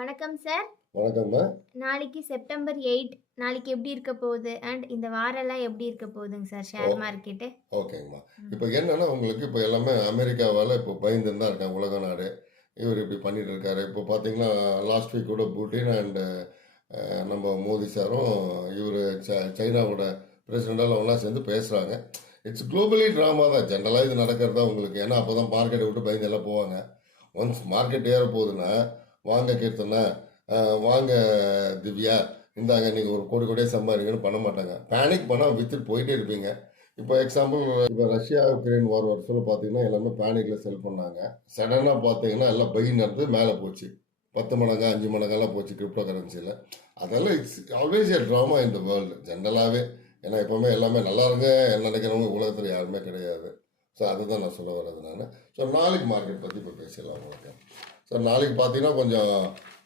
வணக்கம் சார். வணக்கம்மா. நாளைக்கு செப்டம்பர் 8 நாளைக்கு எப்படி இருக்க போகுது? அண்ட் இந்த வாரம்லாம் எப்படி இருக்க போகுதுங்க சார் ஓ ஷேர் மார்க்கெட்டு? ஓகேங்கம்மா. ம். இப்போ என்னன்னா, உங்களுக்கு இப்போ எல்லாமே அமெரிக்காவால இப்போ பயந்துன்னு தான் இருக்காங்க உலக நாடு. இவர் இப்படி பண்ணிட்டு இருக்காரு. இப்போ பார்த்தீங்கன்னா, லாஸ்ட் வீக் கூட புட்டின் அண்ட் நம்ம மோடி சாரும் இவர் சைனாவோட பிரசிடெண்டால் ஒன்றா சேர்ந்து பேசுகிறாங்க. இட்ஸ் குளோபலி ட்ராமா தான். ஜென்ரலாக இது நடக்கிறது தான் உங்களுக்கு. ஏன்னா அப்போ தான் மார்க்கெட்டை விட்டு பயந்து எல்லாம் போவாங்க. ஒன்ஸ் மார்க்கெட் ஏற போகுதுன்னா, வாங்க கீர்த்தனா, வாங்க திவ்யா, இந்தாங்க நீங்கள் ஒரு கோடி கோடியாக சம்பாதிங்கன்னு பண்ண மாட்டாங்க. பேனிக் பண்ணால் வித்துட்டு போயிட்டே இருப்பீங்க. இப்போ எக்ஸாம்பிள், இப்போ ரஷ்யா உக்ரைன் வார் வருஷத்தில் பார்த்தீங்கன்னா எல்லாமே பேனிக்கில் செல் பண்ணாங்க. சடனாக பார்த்தீங்கன்னா எல்லாம் பை நடந்து மேலே போச்சு. 10 மடங்கா 5 மடங்கெல்லாம் போச்சு கிரிப்டோ கரன்சியில். அதெல்லாம் it's always A drama in the world ஜென்ரலாகவே. ஏன்னா எப்போவுமே எல்லாமே நல்லா இருங்க நினைக்கிறவங்க உலகத்தில் யாருமே கிடையாது. ஸோ அதுதான் நான் சொல்ல வர்றது நான். ஸோ நாளைக்கு மார்க்கெட் பற்றி இப்போ பேசலாம் உங்களுக்கு. ஸோ நாளைக்கு பார்த்தீங்கன்னா கொஞ்சம்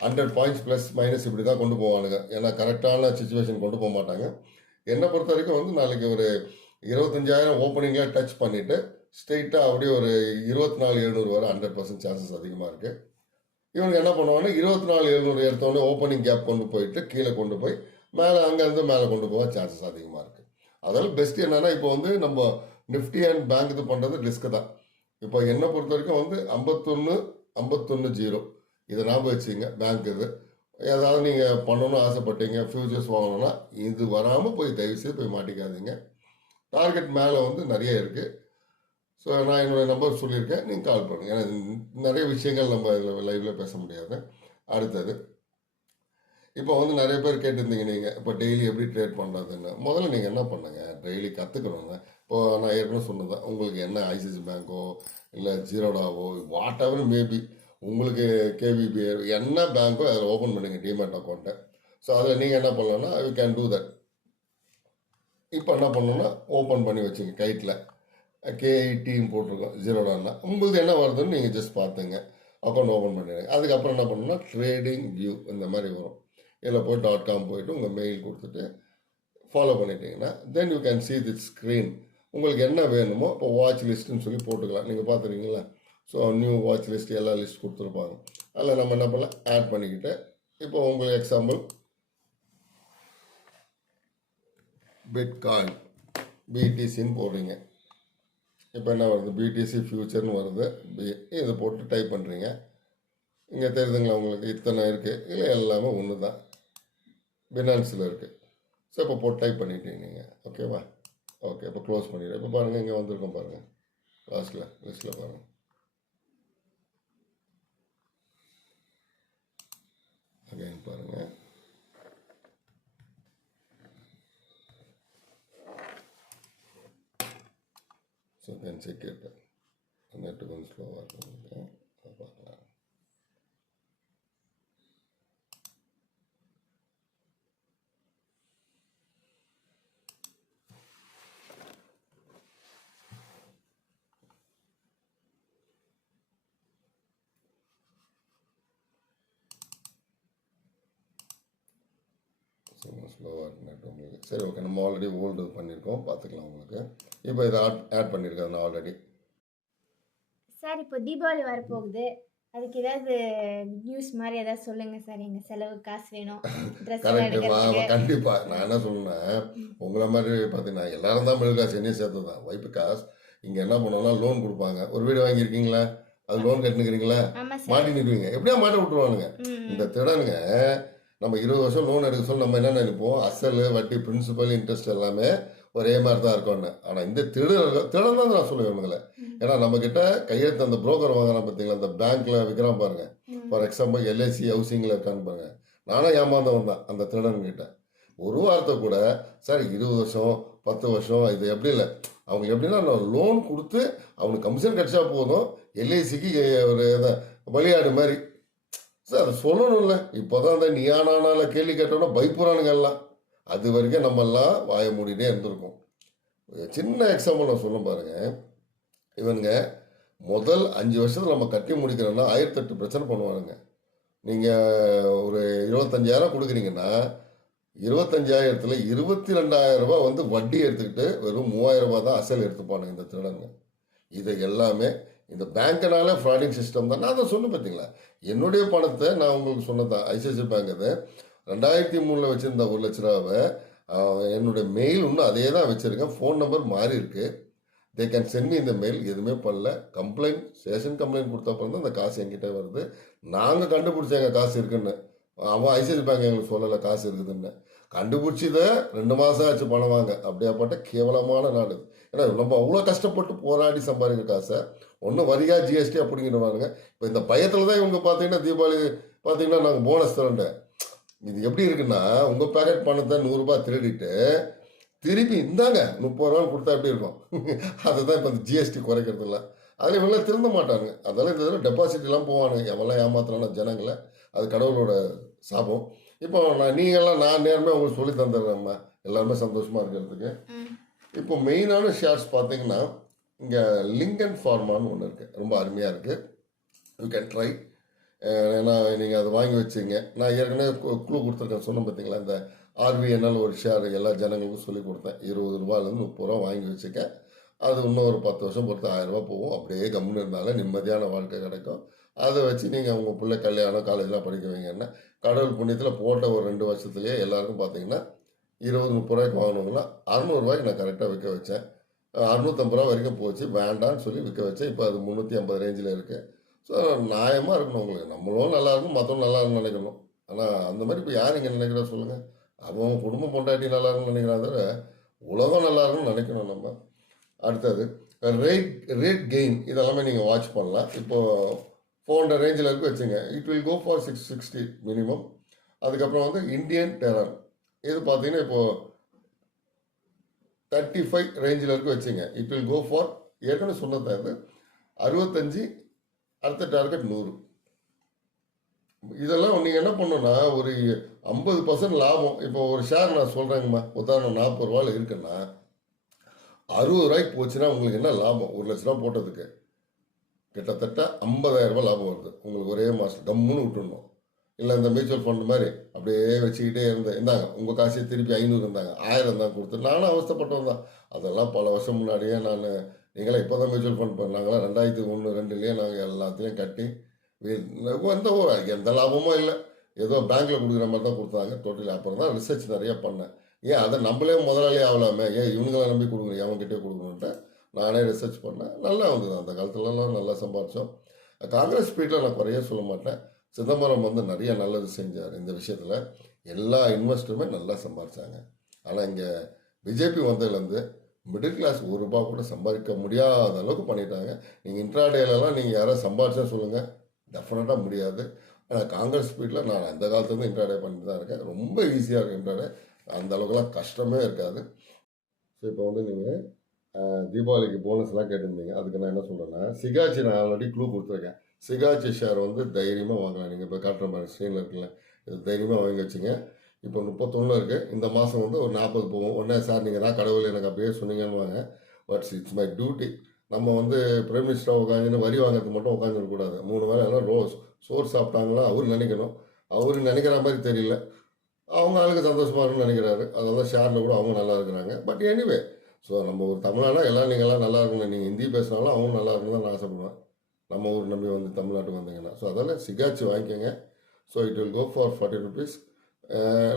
100 பாயிண்ட்ஸ் ப்ளஸ் மைனஸ் இப்படி தான் கொண்டு போவானுங்க. ஏன்னா கரெக்டான சுச்சுவேஷன் கொண்டு போக மாட்டாங்க. என்னை பொறுத்த வரைக்கும் வந்து நாளைக்கு ஒரு 25,000 ஓப்பனிங்கில் டச் பண்ணிவிட்டு ஸ்ட்ரெயிட்டாக அப்படியே ஒரு 24,700 வர 100% சான்சஸ் அதிகமாக இருக்குது. இவங்க என்ன பண்ணுவாங்கன்னா 24,700 எடுத்தோடனே ஓப்பனிங் கேப் கொண்டு போயிட்டு கீழே கொண்டு போய் மேலே அங்கேருந்து மேலே கொண்டு போக சான்சஸ் அதிகமாக இருக்குது. அதெல்லாம் பெஸ்ட் என்னென்னா, இப்போ வந்து நம்ம நிஃப்டி அண்ட் பேங்க் இது பண்ணுறது ரிஸ்க்கு தான். இப்போ என்னை பொறுத்த வரைக்கும் வந்து 51.0 இதை ஞாபகம் வச்சுங்க. பேங்க் இது ஏதாவது நீங்கள் பண்ணணும்னு ஆசைப்பட்டீங்க, ஃபியூச்சர்ஸ் வாங்கணும்னா இது வராமல் போய் தயவுசெய்து போய் மாட்டிக்காதீங்க. டார்கெட் மேலே வந்து நிறைய இருக்குது. ஸோ நான் என்னோடய நம்பர் சொல்லியிருக்கேன், நீங்கள் கால் பண்ணுங்கள். ஏன்னா நிறைய விஷயங்கள் நம்ம இதில் லைவில் பேச முடியாது. அடுத்தது, இப்போ வந்து நிறைய பேர் கேட்டிருந்தீங்க, நீங்கள் இப்போ டெய்லி எப்படி ட்ரேட் பண்ணுறதுன்னு. முதல்ல நீங்கள் என்ன பண்ணுங்கள், டெய்லி கற்றுக்கணுங்க. இப்போது நான் ஏற்கனவே சொன்னதான், உங்களுக்கு என்ன ஐசிசி பேங்க்கோ இல்லை ஜீரோடாவோ வாட் எவர் மேபி, உங்களுக்கு கேவிபி என்ன பேங்க்கோ அதில் ஓப்பன் பண்ணுங்க டிமேட் அக்கௌண்ட்டை. ஸோ அதில் நீங்கள் என்ன பண்ணலான்னா யூ கேன் டூ தட். இப்போ என்ன பண்ணணுன்னா ஓப்பன் பண்ணி வச்சுங்க. கைட்டில் K18 போட்டிருக்கோம் ஜீரோடான்னா உங்களுக்கு என்ன வருதுன்னு நீங்கள் ஜஸ்ட் பார்த்துங்க. அக்கௌண்ட் ஓப்பன் பண்ணிடுங்க. அதுக்கப்புறம் என்ன பண்ணணும்னா ட்ரேடிங் வியூ இந்த மாதிரி வரும். இதில் போய் .com போயிட்டு உங்கள் மெயில் கொடுத்துட்டு ஃபாலோ பண்ணிட்டீங்கன்னா then you can see this screen. உங்களுக்கு என்ன வேணுமோ இப்போ வாட்ச் லிஸ்ட்டுன்னு சொல்லி போட்டுக்கலாம். நீங்கள் பார்த்துருக்கீங்களா? ஸோ நியூ வாட்ச் லிஸ்ட் எல்லா லிஸ்ட் கொடுத்துருப்பாங்க. அதில் நம்ம என்ன பண்ணலாம், ஆட் பண்ணிக்கிட்டு இப்போ உங்களுக்கு எக்ஸாம்பிள் பிட்காயின் BTCன்னு போடுறீங்க. இப்போ என்ன வருது, BTC ஃபியூச்சர்னு வருது. இதை போட்டு டைப் பண்ணுறீங்க. இங்கே தெரியுதுங்களா உங்களுக்கு? இத்தனை இருக்குது. இல்லை எல்லாமே ஒன்று தான். பினான்ஸில் இருக்குது. ஸோ இப்போ போட்டு டைப் பண்ணிட்டீங்க நீங்கள். ஓகேவா? ஓகே, இப்போ க்ளோஸ் பண்ணிடுறேன். இப்போ பாருங்கள், இங்கே வந்திருக்கோம் பாருங்கள், லிஸ்ட்டில் பாருங்கள். அகைன் பாருங்கள். So can check it. Net கொஞ்சம் ஸ்லோவாக இருக்கும். பார்க்கலாம். ஸ்லோவாக இருக்கு நெட் உங்களுக்கு. சரி, ஓகே, நம்ம ஆல்ரெடி ஓல்டு பண்ணியிருக்கோம், பார்த்துக்கலாம் உங்களுக்கு. இப்போ இதை ஆட் பண்ணியிருக்கேன் நான் ஆல்ரெடி. சார் இப்போ தீபாவளி வரப்போகுது. அதுக்கு ஏதாவது நியூஸ் மாதிரி ஏதாவது சொல்லுங்க சார். எங்கள் செலவு காசு வேணும். ட்ரெஸ் கரெக்டுமா, கண்டிப்பாக. நான் என்ன சொல்லுவேன், உங்களை மாதிரி பார்த்தீங்கன்னா எல்லாரும் தான் மிடில் கிளாஸ், என்னையும் சேர்த்து தான். வைப்பு காசு இங்கே என்ன பண்ணுவோம்னா லோன் கொடுப்பாங்க. ஒரு வீடு வாங்கியிருக்கீங்களா, அது லோன் கட்டுனுக்கிறீங்களா, மாட்டி நிற்பீங்க. எப்படியா மாட்ட விட்டுருவானுங்க இந்த திடனுங்க. நம்ம 20 வருஷம் லோன் எடுக்க சொல்லி நம்ம என்ன நினைப்போம், அசல் வட்டி பிரின்சிபல் இன்ட்ரெஸ்ட் எல்லாமே ஒரே மாதிரி தான் இருக்கும்னு. ஆனால் இந்த திடன் தான் நான் சொல்லுவேன் இவங்களை. ஏன்னா நம்மக்கிட்ட கையெழுத்து அந்த புரோக்கர் வாங்குறான் பார்த்தீங்களா, அந்த பேங்க்கில் விற்கிறான் பாருங்க. ஃபார் எக்ஸாம்பிள் LIC ஹவுசிங்கில் இருக்கான்னு பாருங்க. நானும் ஏமாந்தவன் தான் அந்த திருடன்கிட்ட. ஒரு வாரத்தை கூட சார் 20 வருஷம் 10 வருஷம் இது எப்படி இல்லை, அவங்க எப்படின்னா நான் லோன் கொடுத்து அவனுக்கு கமிஷன் கிடைச்சா போதும், LICக்கு ஒரு பலியாடு மாதிரி சார் அதை சொல்லணும்ல. இப்போ தான் அந்த நீயானால கேள்வி கேட்டோன்னா பயப்புறானுங்க எல்லாம். அது வரைக்கும் நம்மெல்லாம் வாய மூடினே இருந்திருக்கோம். சின்ன எக்ஸாம்பிள் நான் சொல்ல பாருங்க. இவனுங்க முதல் 5 வருஷத்தில் நம்ம கட்டி முடிக்கிறோன்னா 1008 பிரச்சனை பண்ணுவானுங்க. நீங்கள் ஒரு 25,000 கொடுக்குறீங்கன்னா 25,000த்தில் 22,000 ரூபா வந்து வட்டி எடுத்துக்கிட்டு வெறும் 3,000 ரூபா தான் அசல் எடுத்துப்பானுங்க இந்த திருடங்க. இதை எல்லாமே இந்த பேங்க்னால ஃப்ராடிங் சிஸ்டம் தான். நான் தான் சொன்னேன் பார்த்தீங்களா, என்னுடைய பணத்தை நான் உங்களுக்கு சொன்னதான் ஐசிஐசிஐ பேங்க் அது 2003 வச்சுருந்த 1,00,000 என்னுடைய மெயில் இன்னும் அதே தான் வச்சுருக்கேன். ஃபோன் நம்பர் மாறி இருக்கு. தே கேன் சென்ட் மீ இந்த மெயில். எதுவுமே பண்ணல. கம்ப்ளைண்ட் ஸ்டேஷன் கம்ப்ளைண்ட் கொடுத்த அப்புறம் தான் அந்த காசு என்கிட்ட வருது. நாங்கள் கண்டுபிடிச்ச எங்கள் காசு இருக்குன்னு. அவன் ஐசிஐசிஐ பேங்க் எங்களுக்கு சொல்லலை காசு இருக்குதுன்னு. கண்டுபிடிச்சதை 2 மாதம் ஆச்சு பணம் வாங்க. அப்படியாப்பட்ட கேவலமான நாடு. ஏன்னா நம்ம அவ்வளோ கஷ்டப்பட்டு போராடி சம்பாதிக்கிற காசை ஒன்றும் வரியா ஜிஎஸ்டி அப்படிங்கிறவாங்க. இப்போ இந்த பயத்தில் தான் இவங்க பார்த்தீங்கன்னா தீபாவளி பார்த்தீங்கன்னா நாங்கள் போனஸ் தரேன். இது எப்படி இருக்குன்னா, உங்கள் பேக்கெட் பணத்தை 100 ரூபாய் திருடிட்டு திருப்பி இந்தாங்க 30 ரூபான்னு கொடுத்தா எப்படி இருக்கும்? அதுதான் இப்போ இந்த ஜிஎஸ்டி குறைக்கிறது இல்லை. அதில் இவங்களாம் திருந்த மாட்டாங்க. அதெல்லாம் இந்த இதில் டெபாசிட் எல்லாம் போவானுங்க. எவெல்லாம் ஏமாத்துறான ஜனங்களை. அது கடவுளோட சாபம். இப்போ நீங்கள்லாம் நான் நேரமே உங்களுக்கு சொல்லி தந்துடுறேம்மா, எல்லாருமே சந்தோஷமாக இருக்கிறதுக்கு. இப்போ மெயினான ஷேர்ஸ் பார்த்தீங்கன்னா இங்கே லிங்கன் ஃபார்மான்னு ஒன்று இருக்குது. ரொம்ப அருமையாக இருக்குது. You can try. ஏன்னா நீங்கள் அதை வாங்கி வச்சுங்க. நான் ஏற்கனவே குழு கொடுத்துருக்கேன் சொன்னேன் பார்த்தீங்களா, இந்த ஆர்விஎன்எல் ஒரு ஷேர் எல்லா ஜனங்களுக்கும் சொல்லி கொடுத்தேன். 20 ரூபாயிலேருந்து 30 ரூபா வாங்கி வச்சுக்க. அது இன்னும் ஒரு 10 வருஷம் பொறுத்து 1000 ரூபா போகும். அப்படியே கம்முன்னு இருந்தாலும் நிம்மதியான வாழ்க்கை கிடைக்கும். அதை வச்சு நீங்கள் உங்கள் பிள்ளை கல்யாணம் காலேஜெலாம் படிக்க வைங்கன்னா கடவுள் புண்ணியத்தில் போட்ட ஒரு 2 வருஷத்துலேயே எல்லாருக்கும் பார்த்தீங்கன்னா 20-30 ரூபாய்க்கு வாங்கினவங்கன்னா 600 ரூபாய்க்கு நான் கரெக்டாக விற்க வச்சேன். 650 ரூபா வரைக்கும் போச்சு. வேண்டான்னு சொல்லி விற்க வச்சேன். இப்போ அது 350 ரேஞ்சில் இருக்குது. ஸோ நியாயமாக இருக்கணும் உங்களுக்கு. நம்மளும் நல்லா இருக்கணும், மற்றவங்க நல்லா இருக்குன்னு நினைக்கணும். ஆனால் அந்த மாதிரி இப்போ யார் இங்கே நினைக்கிறா சொல்லுங்கள்? அவன் குடும்பம் பொண்டாட்டி நல்லா இருக்குன்னு நினைக்கிறான் தவிர உலகம் நல்லா இருக்குன்னு நினைக்கணும் நம்ம. அடுத்தது ரேட் கெயின் இதெல்லாமே நீங்கள் வாட்ச் பண்ணலாம். இப்போது 400 ரேஞ்சில் இருக்கு வச்சுங்க. It will go for 660 minimum. அதுக்கப்புறம் வந்து இந்தியன் டெரர் இது பார்த்தீங்கன்னா இப்போது 35 ரேஞ்சில் இருக்கு வச்சுங்க. இட் வில் கோ ஃபார் ஏற்கனவே சொன்னது அது 65. அடுத்த டார்கெட் 100. இதெல்லாம் நீங்கள் என்ன பண்ணணும்னா ஒரு 50% லாபம். இப்போ ஒரு ஷேர் நான் சொல்கிறேங்கம்மா, உதாரணம் 40 ரூபாயில் இருக்குன்னா 60 ரூபாய்க்கு போச்சுன்னா உங்களுக்கு என்ன லாபம்? 1,00,000 ரூபா போட்டதுக்கு கிட்டத்தட்ட 50,000 ரூபாய் லாபம் வருது உங்களுக்கு ஒரே மாதம். கம்முன்னு விட்டுடணும். இல்லை இந்த மியூச்சுவல் ஃபண்டு மாதிரி அப்படியே வச்சுக்கிட்டே இருந்தேன். இந்தாங்க உங்கள் காசையே திருப்பி 500 இருந்தாங்க 1000 தான் கொடுத்து நானும் அவஸ்தப்பட்டவன் தான். அதெல்லாம் பல வருஷம் முன்னாடியே நான் நீங்களாம் இப்போ தான் மியூச்சுவல் ஃபண்ட் பண்ணாங்களா 2001-2லேயே நாங்கள் எல்லாத்தையும் கட்டி எந்த லாபமும் இல்லை. ஏதோ பேங்க்கில் கொடுக்குற மாதிரி தான் கொடுத்தாங்க டோட்டலி. அப்புறம் தான் ரிசர்ச் நிறைய பண்ணேன். ஏன் அதை நம்மளே முதலாளி ஆகலாமே, ஏன் இவங்களை நம்பி கொடுக்குறேன் அவங்ககிட்டே கொடுக்கணுன்ட்டு நானே ரிசர்ச் பண்ணேன். நல்லா வந்தது. அந்த காலத்துலலாம் நல்லா சம்பாதிச்சோம். காங்கிரஸ் ஸ்பீட்டில் நான் குறைய சொல்ல மாட்டேன். சிதம்பரம் வந்து நிறைய நல்லது செஞ்சார் இந்த விஷயத்தில். எல்லா இன்வெஸ்டருமே நல்லா சம்பாதிச்சாங்க. ஆனால் இங்கே பிஜேபி வந்ததுலேருந்து மிடில் கிளாஸ் 1 ரூபா கூட சம்பாதிக்க முடியாத அளவுக்கு பண்ணிட்டாங்க. நீங்கள் இன்ட்ராடேலலாம் நீங்கள் யாராவது சம்பாதிச்சா சொல்லுங்கள், டெஃபினட்டாக முடியாது. ஆனால் காங்கிரஸ் ஸ்பீட்டில் நான் அந்த காலத்துலேருந்து இன்ட்ராடே பண்ணிட்டு தான் இருக்கேன். ரொம்ப ஈஸியாக இருக்குது இன்ட்ராடே. அந்த அளவுக்குலாம் கஷ்டமே இருக்காது. ஸோ இப்போ வந்து நீங்கள் தீபாவளிக்கு போனஸ்லாம் கேட்டிருந்தீங்க. அதுக்கு நான் என்ன சொல்கிறேன்னா, சிகாச்சி நான் ஆல்ரெடி க்ளூ கொடுத்துருக்கேன். சிகாச்சி ஷேர் வந்து தைரியமாக வாங்கலாம். நீங்கள் இப்போ காட்டுற மாதிரி ஸ்க்ரீனில் இருக்குல்ல, இது தைரியமாக வாங்கி வச்சுங்க. இப்போ 31 இருக்குது. இந்த மாதம் வந்து ஒரு 40 போகும். உடனே சார் நீங்கள் தான் கடவுள் எனக்கு அப்படியே சொன்னீங்கன்னு வாங்க. But it's my duty. நம்ம வந்து பிரைம் மினிஸ்டராக உட்காந்துன்னு வரி வாங்கிறதுக்கு மட்டும் உட்காந்துருக்கக்கூடாது. 3 வேளை எல்லாம் சோறு சாப்பிட்டாங்களா அவர் நினைக்கணும். அவர் நினைக்கிற மாதிரி தெரியல. அவங்க ஆளுக்கு சந்தோஷமாக இருக்குன்னு நினைக்கிறாரு. அதனால ஷேரில் கூட அவங்க நல்லா இருக்கிறாங்க. பட் எனிவே, ஸோ நம்ம ஒரு தமிழ்நாடா எல்லாம் நீங்கள்லாம் நல்லா இருக்கணும். நீங்கள் ஹிந்தி பேசினாலும் அவங்க நல்லா இருக்கணும் தான் நான் ஆசைப்படுவேன். நம்ம ஊர் நம்பி வந்து தமிழ்நாட்டுக்கு வந்தீங்கன்னா. ஸோ அதனால் சிகாச்சி வாங்கிக்கோங்க. So it will go for 40 rupees.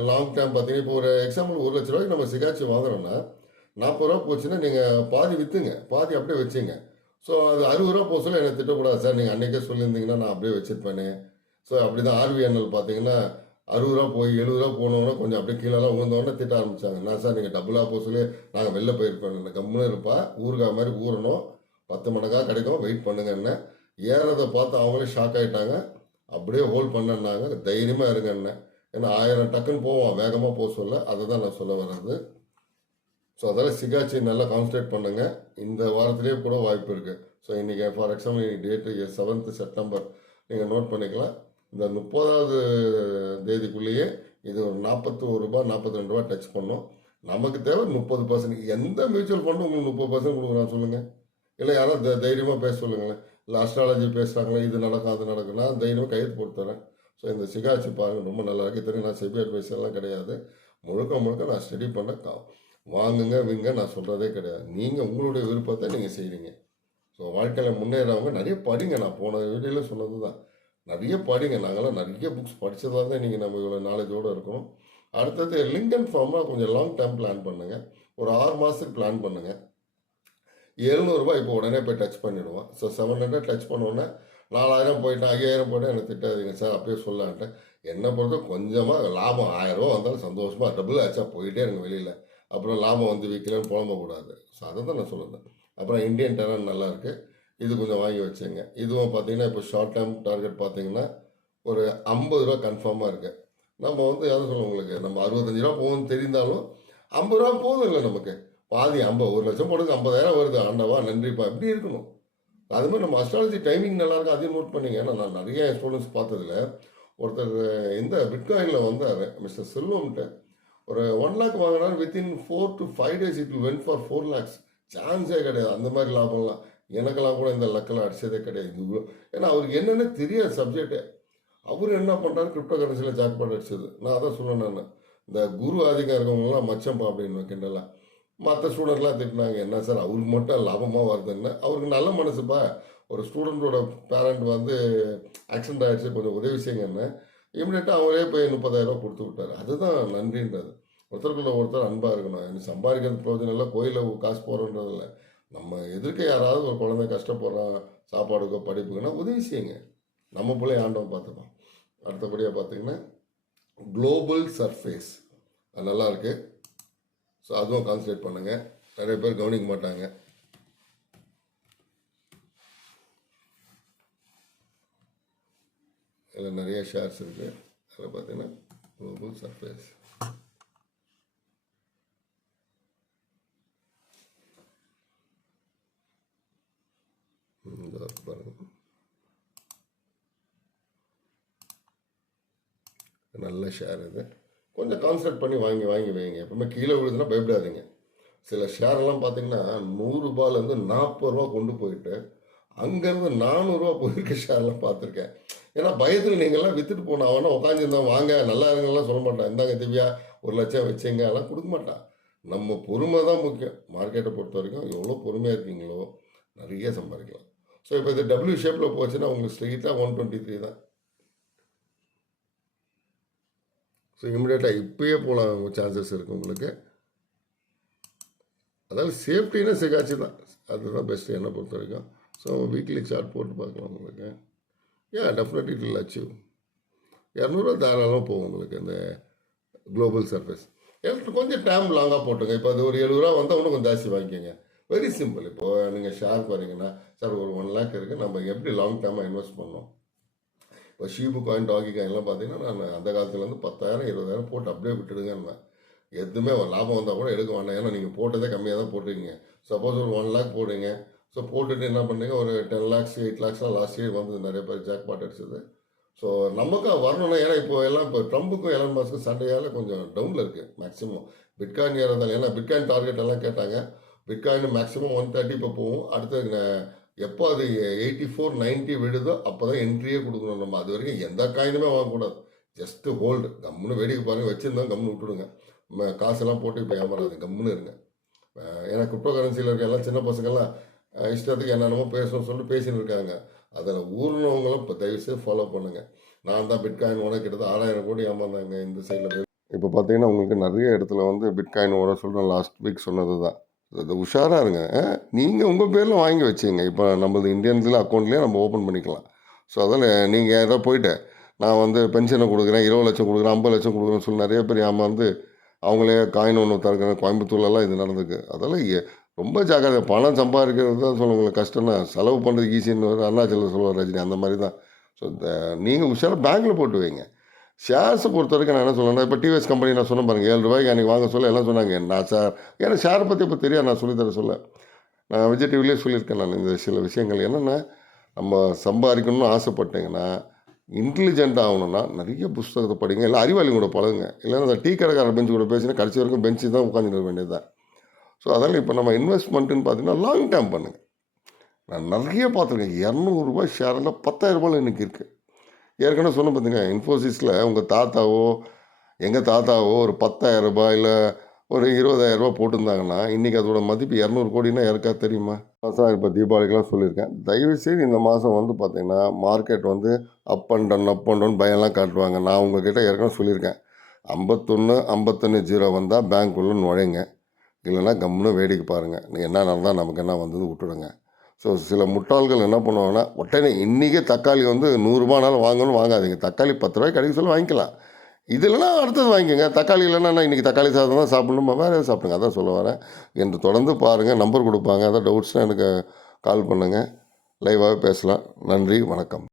Long term பார்த்தீங்கன்னா இப்போ ஒரு எக்ஸாம்பிள் 1,00,000 ரூபாய்க்கு நம்ம சிகாச்சி வாங்குறோன்னா 40 ரூபா போச்சுன்னா நீங்கள் பாதி விற்றுங்க, பாதி அப்படியே வச்சுங்க. ஸோ அது 60 ரூபா போக சொல்ல எனக்கு திட்டக்கூடாது சார், நீங்கள் அன்றைக்கே சொல்லியிருந்தீங்கன்னா நான் அப்படியே வச்சுருப்பேனே. ஸோ அப்படி தான் ஆர்விஎன்எல் பார்த்தீங்கன்னா 60 ரூபா போய் 70 ரூபா போனோன்னா கொஞ்சம் அப்படியே கீழெல்லாம் விழுந்தோடனே திட்ட ஆரம்பித்தாங்க. நான் சார் நீங்கள் டபுளாக போக சொல்லி நாங்கள் வெளில போயிருப்பேன். கம்முன்னு இருப்பா, ஊறுகாய் மாதிரி ஊறணும், 10 மடங்காக கிடைக்கும், வெயிட் பண்ணுங்கன்னு. ஏறதை பார்த்து அவங்களே ஷாக் ஆகிட்டாங்க. அப்படியே ஹோல்ட் பண்ணேன்னாங்க. தைரியமாக இருங்கன்னு. ஏன்னா 1000 டக்குன்னு போவோம், வேகமாக போக சொல்ல. அதை தான் நான் சொல்ல வர்றது. ஸோ அதெல்லாம் சிகாச்சி நல்லா கான்சன்ட்ரேட் பண்ணுங்கள். இந்த வாரத்திலேயே கூட வாய்ப்பு இருக்குது. ஸோ இன்றைக்கி ஃபார் எக்ஸாம்பிள் இன்றைக்கி டேட்டு 7th செப்டம்பர் நீங்கள் நோட் பண்ணிக்கலாம். இந்த 30வது தேதிக்குள்ளேயே இது ஒரு 41 ரூபா 42 ரூபா டச் பண்ணோம். நமக்கு தேவை 30%. எந்த மியூச்சுவல் ஃபண்டும் உங்களுக்கு 30% கொடுக்குறான்னு சொல்லுங்கள். இல்லை யாராவது தைரியமாக பேச சொல்லுங்களேன். இல்லை அஸ்ட்ராலஜி பேசுகிறாங்களே இது நடக்கும் அது நடக்கும், நான் தைரியமாக கையெழுத்து போட்டு தரேன். ஸோ இந்த சிகாச்சி பாருங்கள், ரொம்ப நல்லா இருக்குது. தெரியும் நான் செபி அட்வைஸர்லாம் கிடையாது. முழுக்க நான் ஸ்டடி பண்ண வாங்குங்க விங்க நான் சொல்கிறதே கிடையாது. நீங்கள் உங்களுடைய விருப்பத்தை நீங்கள் செய்கிறீங்க. ஸோ வாழ்க்கையில் முன்னேறவங்க நிறைய படிங்க. நான் போன வீடியோவில் சொன்னது தான். நிறைய படிங்க. நாங்கள்லாம் நிறைய புக்ஸ் படித்ததாக தான் இன்றைக்கி நம்ம இவ்வளோ நாலேஜோடு இருக்கணும். அடுத்தது லிங்கன் ஃபார்மாக கொஞ்சம் லாங் டேர்ம் பிளான் பண்ணுங்கள். ஒரு 6 மாதத்துக்கு பிளான் பண்ணுங்கள். 700 இப்போ உடனே போய் டச் பண்ணிவிடுவோம். ஸோ 700 டச் பண்ணோன்னே 4000 போயிட்டேன், 5000 போயிட்டேன், எனக்கு திட்டாதீங்க சார், அப்பயே சொல்லலான்ட்டேன். என்னை பொறுத்த கொஞ்சமாக லாபம் 1000 வந்தாலும் சந்தோஷமாக டபுள் ஆச்சா போயிட்டே இருங்க வெளியில். அப்புறம் லாபம் வந்து விற்கலன்னு புலம்பக்கூடாது. ஸோ அதை தான் நான் சொல்லுறேன். அப்புறம் இந்தியன் டெரன் நல்லாயிருக்கு, இது கொஞ்சம் வாங்கி வச்சுங்க. இதுவும் பார்த்தீங்கன்னா இப்போ ஷார்ட் டேர்ம் டார்கெட் பார்த்தீங்கன்னா ஒரு 50 ரூபா கன்ஃபார்மாக இருக்குது. நம்ம வந்து எதாவது சொல்லுவோம் உங்களுக்கு, நம்ம 65 ரூபா போகும்னு தெரிந்தாலும் 50 ரூபா போதும் இல்லை நமக்கு. பாதி 1 லட்சம் போடுறது 50,000 வருது, ஆண்டவா நன்றிப்பா, இப்படி இருக்கணும். அதுமாதிரி நம்ம அஸ்ட்ராலஜி டைமிங் நல்லாயிருக்கு, அதையும் நோட் பண்ணிங்க. ஏன்னா நான் நிறைய ஸ்டூடெண்ட்ஸ் பார்த்ததில் ஒருத்தர் இந்த பிட்காயினில் வந்தார், மிஸ்டர் செல்வம்கிட்ட ஒரு 1 லேக் வாங்கினார். Within 4 to 5 days it went for 4 lakhs. சான்ஸே கிடையாது. அந்த மாதிரி லாபம்லாம் எனக்கெல்லாம் கூட இந்த லக்கெல்லாம் அடிச்சதே கிடையாது. இது ஏன்னா அவருக்கு என்னென்ன தெரியாது சப்ஜெக்டே. அவர் என்ன பண்ணுறாரு, கிரிப்டோ கரன்சியில் ஜாக்பாட் அடிச்சது. நான் அதான் சொன்னேன். நான் இந்த குரு ஆதிக்கம் இருக்கவங்களாம் மச்சம்பா அப்படின்னு கிண்டலாம். மற்ற ஸ்டூடெண்ட்லாம் திட்டினாங்க, என்ன சார் அவருக்கு மட்டும் லாபமாக வருதுன்னு. அவருக்கு நல்ல மனசுப்பா. ஒரு ஸ்டூடெண்ட்டோட பேரண்ட் வந்து ஆக்சிடென்ட் ஆகிடுச்சு, கொஞ்சம் உதவி செய்யுங்கன்னு இமீடியட்டாக அவங்களே போய் 30,000 ரூபா கொடுத்து விட்டார். அதுதான் நன்றின்றது. ஒருத்தருக்குள்ள ஒருத்தர் அன்பாக இருக்கணும். எனக்கு சம்பாதிக்கிறது பிரயோஜனம் இல்லை, கோயிலில் காசு போகிறோன்றது இல்லை. நம்ம எதிர்க்க யாராவது ஒரு குழந்தை கஷ்டப்படுறான், சாப்பாடுக்கோ படிப்புக்குன்னா உதவி செய்யுங்க. நம்ம பிள்ளைய ஆண்டவன் பார்த்துப்போம். அடுத்தபடியாக பார்த்தீங்கன்னா குளோபல் சர்ஃபேஸ் அது நல்லாயிருக்கு. ஸோ அதுவும் கான்சன்ட்ரேட் பண்ணுங்கள். நிறைய பேர் கவனிக்க மாட்டாங்க. இதில் நிறைய ஷேர்ஸ் இருக்குது. அதில் பார்த்தீங்கன்னா குளோபல் சர்ஃபேஸ் பாருங்கள், நல்ல ஷேர் இது. கொஞ்சம் கான்சன்ட்ரேட் பண்ணி வாங்கி வைங்க. எப்பவுமே கீழே விழுதுன்னா பயப்படாதீங்க. சில ஷேரெல்லாம் பார்த்தீங்கன்னா 100 ரூபாயிலேருந்து 40 ரூபா கொண்டு போயிட்டு அங்கேருந்து 400 ரூபா போயிருக்க ஷேர்லாம் பார்த்துருக்கேன். ஏன்னா பயத்தில் நீங்கள்லாம் விற்றுட்டு போன அவனா உட்காந்துருந்தான் வாங்க நல்லா இருங்கலாம் சொல்ல மாட்டான். இந்தாங்க திவ்யா 1 லட்சம் வச்சுங்க அதெல்லாம் கொடுக்க மாட்டான். நம்ம பொறுமை தான் முக்கியம். மார்க்கெட்டை பொறுத்த வரைக்கும் எவ்வளோ பொறுமையாக இருக்கீங்களோ நிறைய சம்பாதிக்கலாம். ஸோ இப்போ இது டபிள்யூ ஷேப்பில் போச்சுன்னா உங்களுக்கு ஸ்ட்ரெயிட்டாக 123 தான். ஸோ இமிடியேட்டாக இப்போயே போகலாம் சான்சஸ் இருக்குது உங்களுக்கு. அதாவது சேஃப்டினா சிகாச்சு தான், அதுதான் பெஸ்ட்டு என்னை பொறுத்த வரைக்கும். ஸோ வீக்லி சார்ட் போட்டு பார்க்கலாம் உங்களுக்கு. Definitely it will achieve. 200 தாராளமாக போகும் உங்களுக்கு இந்த குளோபல் சர்ஃபேஸ். எனக்கு கொஞ்சம் டைம் லாங்காக போட்டுங்க. இப்போ அது ஒரு 70 ரூபா வந்தால் இன்னும் கொஞ்சம் ஜாஸ்தி வாங்கிக்கோங்க. Very simple. இப்போது நீங்கள் ஷேர் பாருங்கன்னா சார் ஒரு 1 லேக் இருக்குது, நம்ம எப்படி லாங் டேர்மாக இன்வெஸ்ட் பண்ணோம். இப்போ ஷீபு காயின் டாகி காயின்லாம் பார்த்தீங்கன்னா நான் அந்த காலத்துலேருந்து 10,000 20,000 போட்டு அப்படியே விட்டுடுங்கன்னு. எதுவுமே ஒரு லாபம் வந்தால் கூட எடுக்க வேண்டாம். ஏன்னா நீங்கள் போட்டதே கம்மியாக தான் போட்டுருக்கீங்க. சப்போஸ் ஒரு 1 லேக் போடுங்க. ஸோ போட்டுட்டு என்ன பண்ணுங்க, ஒரு 10 lakhs 8 lakhsலாம் லாஸ்ட் இயர் வந்து நிறைய பேர் ஜாக்பாட் அடிச்சது. ஸோ நமக்கு வரணும்னா, ஏன்னா இப்போ எல்லாம் இப்போ ட்ரம்புக்கும் எலன் மஸ்க்கும் சண்டையால் கொஞ்சம் டவுனில் இருக்குது மேக்ஸிமம். பிட்காயின் ஏறதால், ஏன்னா பிட்காயின் டார்கெட் எல்லாம் கேட்டாங்க. பிட்காயின் மேக்ஸிமம் 130 இப்போ போகும். அடுத்து எப்போ அது 84 90 விடுதோ அப்போ தான் என்ட்ரியே கொடுக்கணும். நம்ம அது வரைக்கும் எந்த காயினுமே வாங்கக்கூடாது. Just hold. கம்முன்னு வேடிக்கை பாருங்கள், வச்சுருந்தா கம்முன்னு விட்டுடுங்க. காசெல்லாம் போட்டு இப்போ ஏமாறாது, கம்முன்னு இருங்க. ஏன்னா கிரிப்டோ கரன்சியில் இருக்க எல்லாம் சின்ன பசங்கள்லாம் இஷ்டத்துக்கு என்னென்னமோ பேசணும்னு சொல்லிட்டு பேசின்னு இருக்காங்க. அதில் ஊர்னவங்களும் இப்போ தயவுசெய்து ஃபாலோ பண்ணுங்கள். நான் தான் பிட்காயின் ஓட கிட்டத்தட்ட 6000 கோடி ஏமாந்தாங்க இந்த சைடில். இப்போ பார்த்தீங்கன்னா உங்களுக்கு நிறைய இடத்துல வந்து பிட்காயின் ஓட சொல்கிறேன். லாஸ்ட் வீக் சொன்னது தான். அது உஷாராக இருங்க. நீங்கள் உங்கள் பேரில் வாங்கி வச்சுங்க. இப்போ நம்மளது இந்தியன்ஸில் அக்கௌண்ட்லேயே நம்ம ஓப்பன் பண்ணிக்கலாம். ஸோ அதில் நீங்கள் ஏதோ போயிட்டு நான் வந்து பென்ஷனை கொடுக்குறேன், 20 லட்சம் கொடுக்குறேன், 50 லட்சம் கொடுக்குறேன்னு சொல்லி நிறைய பேர் ஏமாந்து அவங்களே காயின் ஒன்று தரக்கிறேன். கோயம்புத்தூர்லலாம் இது நடந்துருக்கு. அதெல்லாம் ரொம்ப ஜாக்கிரதை. பணம் சம்பாதிக்கிறது தான் சொல்லுவாங்க கஷ்டம்னா, செலவு பண்ணுறது ஈஸின்னு அருணாச்சலில் சொல்லுவார் ரஜினி, அந்த மாதிரி தான். ஸோ நீங்கள் உஷாராக பேங்க்கில் போட்டு வைங்க. ஷேர்ஸை பொறுத்த வரைக்கும் நான் என்ன சொல்லணும்னா, இப்போ டிவிஎஸ் கம்பெனி நான் சொன்ன பாருங்கள், 7 ரூபாய்க்கு அன்றைக்கி வாங்க சொல்ல எல்லாம் சொன்னாங்க. என்ன சார், ஏன்னா ஷேரை பற்றி இப்போ தெரியாது, நான் சொல்லித்தர சொல்ல. நான் விஜய் டிவிலேயே சொல்லியிருக்கேன். நான் இந்த சில விஷயங்கள் என்னென்னா, நம்ம சம்பாதிக்கணும்னு ஆசைப்பட்டீங்கன்னா, இன்டெலிஜென்ட் ஆகணும்னா நிறைய புஸ்தகத்தை படிங்க, இல்லை அறிவாளி கூட பழகுங்க. இல்லைன்னா அந்த டீ கடைக்கார பெஞ்சு கூட பேசினா கடைசி வரைக்கும் பெஞ்சு தான் உட்காந்துட்டு இருக்க வேண்டியது தான். ஸோ அதனால் இப்போ நம்ம இன்வெஸ்ட்மெண்ட்டுன்னு பார்த்தீங்கன்னா லாங் டேர்ம் பண்ணுங்கள். நான் நிறைய பார்த்துருக்கேன். 200 ரூபாய் ஷேரில் 10,000 ரூபாயில் இன்றைக்கி இருக்குது. ஏற்கனவே சொன்ன பார்த்தீங்க, இன்ஃபோசிஸில் உங்கள் தாத்தாவோ எங்கள் தாத்தாவோ ஒரு 10,000 ரூபாய் இல்லை ஒரு 20,000 ரூபா போட்டிருந்தாங்கன்னா, இன்றைக்கி அதோட மதிப்பு 200 கோடின்னா யாருக்கா தெரியுமா? சார் இப்போ தீபாவளிக்கெலாம் சொல்லியிருக்கேன். தயவுசெய்து இந்த மாதம் வந்து பார்த்தீங்கன்னா, மார்க்கெட் வந்து up and down, up and down பயம்லாம் காட்டுவாங்க. நான் உங்ககிட்ட ஏற்கனவே சொல்லியிருக்கேன். 51, 51 0 வந்தா பேங்க்குள்ள நுழைங்க. இல்லைன்னா கம்முன்னு வேடிக்கை பாருங்கள். என்ன நடந்தால் நமக்கு என்ன வந்தது விட்டுடுங்க. ஸோ சில முட்டாள்கள் என்ன பண்ணுவாங்கன்னா, உடனே இன்றைக்கே தக்காளி வந்து ரூ. 100னாலும் வாங்கணும் வாங்காதீங்க. தக்காளி ரூ. 10 கிடைக்க சொல்ல வாங்கிக்கலாம். இது இல்லைன்னா அடுத்தது வாங்கிக்கோங்க. தக்காளி இல்லைன்னா நான் இன்றைக்கி தக்காளி சாதம் தான் சாப்பிடணுமா, வேறு எதாவது சாப்பிடுங்க. அதான் சொல்ல வரேன். என்று தொடர்ந்து பாருங்கள். நம்பர் கொடுப்பாங்க. அதான் டவுட்ஸ்னால் எனக்கு கால் பண்ணுங்கள். லைவாகவே பேசலாம். நன்றி, வணக்கம்.